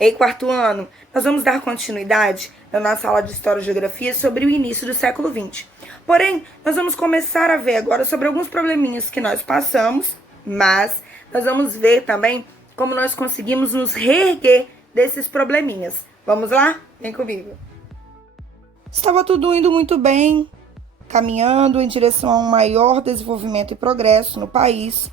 Ei, quarto ano, nós vamos dar continuidade na nossa aula de História e Geografia sobre o início do século XX. Porém, nós vamos começar a ver agora sobre alguns probleminhas que nós passamos, mas nós vamos ver também como nós conseguimos nos reerguer desses probleminhas. Vamos lá? Vem comigo. Estava tudo indo muito bem, caminhando em direção a um maior desenvolvimento e progresso no país,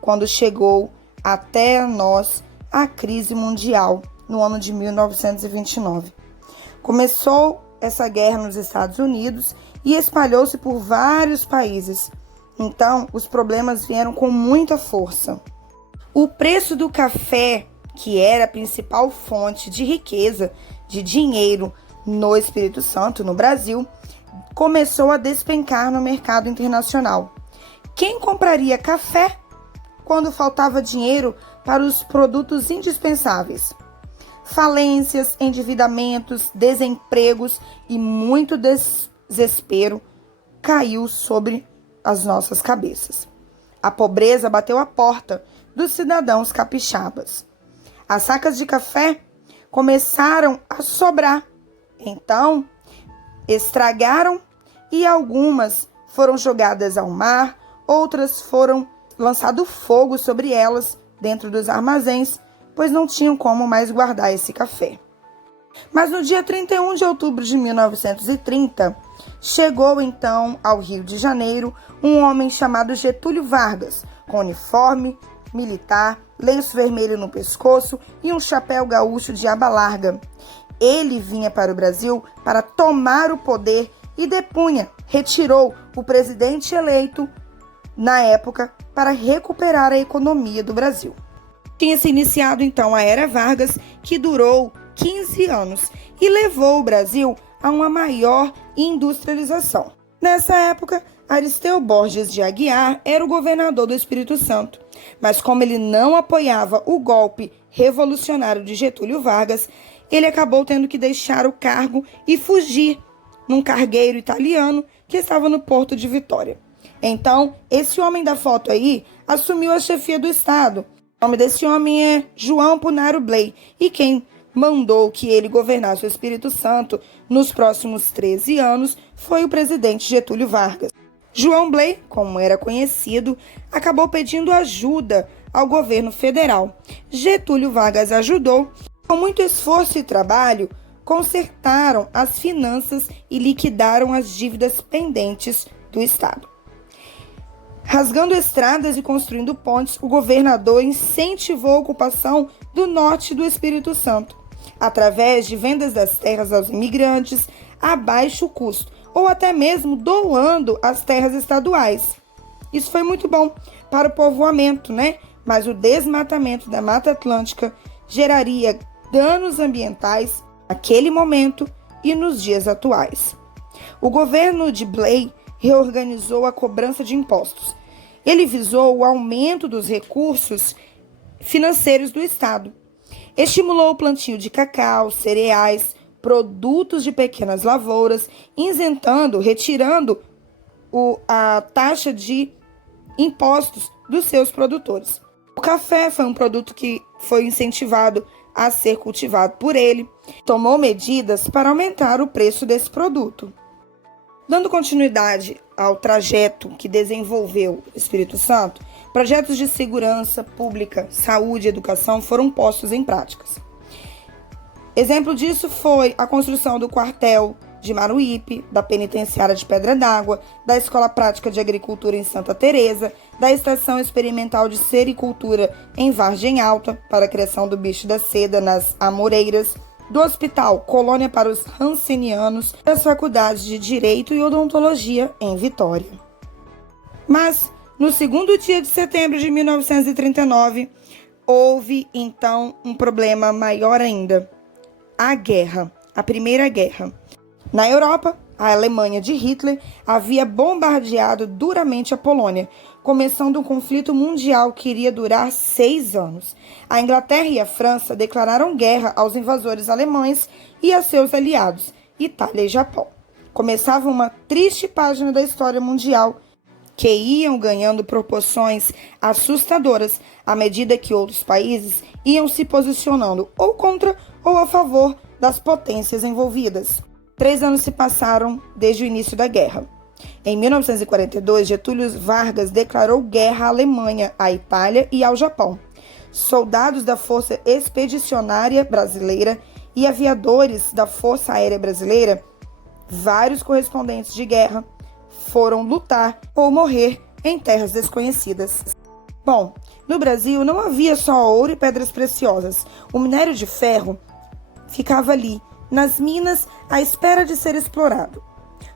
quando chegou até nós a crise mundial no ano de 1929. Começou essa guerra nos Estados Unidos e espalhou-se por vários países. Então, os problemas vieram com muita força. O preço do café, que era a principal fonte de riqueza, de dinheiro no Espírito Santo, no Brasil, começou a despencar no mercado internacional. Quem compraria café quando faltava dinheiro para os produtos indispensáveis? Falências, endividamentos, desempregos e muito desespero caiu sobre as nossas cabeças. A pobreza bateu a porta dos cidadãos capixabas. As sacas de café começaram a sobrar. Então, estragaram e algumas foram jogadas ao mar, outras foram lançado fogo sobre elas dentro dos armazéns, pois não tinham como mais guardar esse café. Mas no dia 31 de outubro de 1930, chegou então ao Rio de Janeiro um homem chamado Getúlio Vargas, com uniforme militar, lenço vermelho no pescoço e um chapéu gaúcho de aba larga. Ele vinha para o Brasil para tomar o poder e depunha, retirou o presidente eleito na época para recuperar a economia do Brasil. Tinha se iniciado então a Era Vargas, que durou 15 anos e levou o Brasil a uma maior industrialização. Nessa época, Aristeu Borges de Aguiar era o governador do Espírito Santo, mas como ele não apoiava o golpe revolucionário de Getúlio Vargas, ele acabou tendo que deixar o cargo e fugir num cargueiro italiano que estava no Porto de Vitória. Então, esse homem da foto aí assumiu a chefia do Estado. O nome desse homem é João Punaro Bley, e quem mandou que ele governasse o Espírito Santo nos próximos 13 anos foi o presidente Getúlio Vargas. João Bley, como era conhecido, acabou pedindo ajuda ao governo federal. Getúlio Vargas ajudou. Com muito esforço e trabalho, consertaram as finanças e liquidaram as dívidas pendentes do Estado. Rasgando estradas e construindo pontes, o governador incentivou a ocupação do norte do Espírito Santo, através de vendas das terras aos imigrantes a baixo custo, ou até mesmo doando as terras estaduais. Isso foi muito bom para o povoamento, né? Mas o desmatamento da Mata Atlântica geraria danos ambientais naquele momento e nos dias atuais. O governo de Bley reorganizou a cobrança de impostos. Ele visou o aumento dos recursos financeiros do Estado. Estimulou o plantio de cacau, cereais, produtos de pequenas lavouras, retirando a taxa de impostos dos seus produtores. O café foi um produto que foi incentivado a ser cultivado por ele. Tomou medidas para aumentar o preço desse produto. Dando continuidade ao trajeto que desenvolveu o Espírito Santo, projetos de segurança pública, saúde e educação foram postos em práticas. Exemplo disso foi a construção do quartel de Maruípe, da penitenciária de Pedra d'Água, da Escola Prática de Agricultura em Santa Teresa, da Estação Experimental de Sericultura em Vargem Alta, para a criação do bicho da seda nas Amoreiras, do Hospital Colônia para os Rancenianos, das faculdades de Direito e Odontologia em Vitória. Mas, no segundo dia de setembro de 1939, houve então um problema maior ainda: a guerra, a Primeira Guerra. Na Europa, a Alemanha de Hitler havia bombardeado duramente a Polônia, começando um conflito mundial que iria durar 6 anos. A Inglaterra e a França declararam guerra aos invasores alemães e a seus aliados, Itália e Japão. Começava uma triste página da história mundial que iam ganhando proporções assustadoras à medida que outros países iam se posicionando ou contra ou a favor das potências envolvidas. 3 anos se passaram desde o início da guerra. Em 1942, Getúlio Vargas declarou guerra à Alemanha, à Itália e ao Japão. Soldados da Força Expedicionária Brasileira e aviadores da Força Aérea Brasileira, vários correspondentes de guerra, foram lutar ou morrer em terras desconhecidas. Bom, no Brasil não havia só ouro e pedras preciosas. O minério de ferro ficava ali, nas minas, à espera de ser explorado.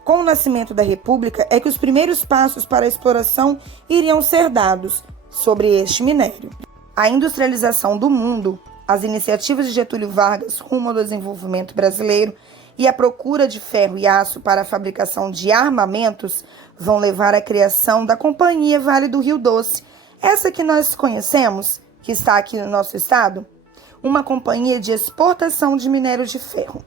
Com o nascimento da República é que os primeiros passos para a exploração iriam ser dados sobre este minério. A industrialização do mundo, as iniciativas de Getúlio Vargas rumo ao desenvolvimento brasileiro e a procura de ferro e aço para a fabricação de armamentos vão levar à criação da Companhia Vale do Rio Doce, essa que nós conhecemos, que está aqui no nosso estado, uma companhia de exportação de minério de ferro.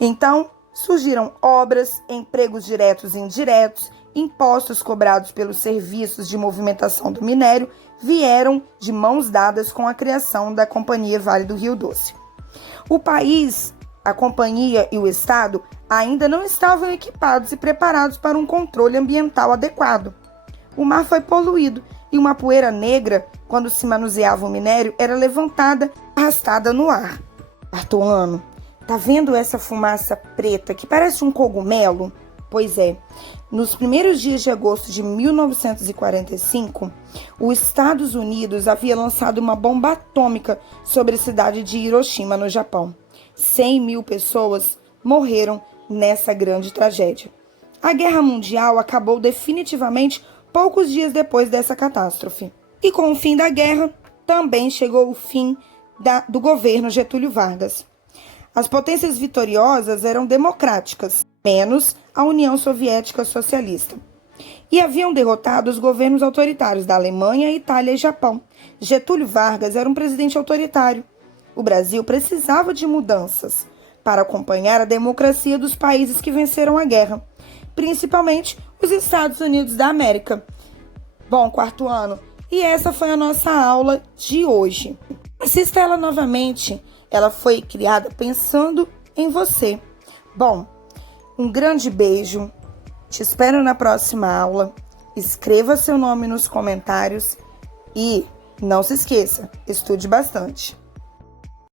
Então, surgiram obras, empregos diretos e indiretos, impostos cobrados pelos serviços de movimentação do minério vieram de mãos dadas com a criação da Companhia Vale do Rio Doce. O país, a companhia e o Estado ainda não estavam equipados e preparados para um controle ambiental adequado. O mar foi poluído e uma poeira negra, quando se manuseava o minério, era levantada, arrastada no ar. Artuano, tá vendo essa fumaça preta que parece um cogumelo? Pois é, nos primeiros dias de agosto de 1945, os Estados Unidos havia lançado uma bomba atômica sobre a cidade de Hiroshima, no Japão. 100 mil pessoas morreram nessa grande tragédia. A Guerra Mundial acabou definitivamente poucos dias depois dessa catástrofe. E com o fim da guerra, também chegou o fim do governo Getúlio Vargas. As potências vitoriosas eram democráticas, menos a União Soviética Socialista, e haviam derrotado os governos autoritários da Alemanha, Itália e Japão. Getúlio Vargas era um presidente autoritário. O Brasil precisava de mudanças para acompanhar a democracia dos países que venceram a guerra, principalmente os Estados Unidos da América. Bom, quarto ano, e essa foi a nossa aula de hoje. Assista ela novamente, ela foi criada pensando em você. Bom, um grande beijo, te espero na próxima aula, escreva seu nome nos comentários e não se esqueça, estude bastante.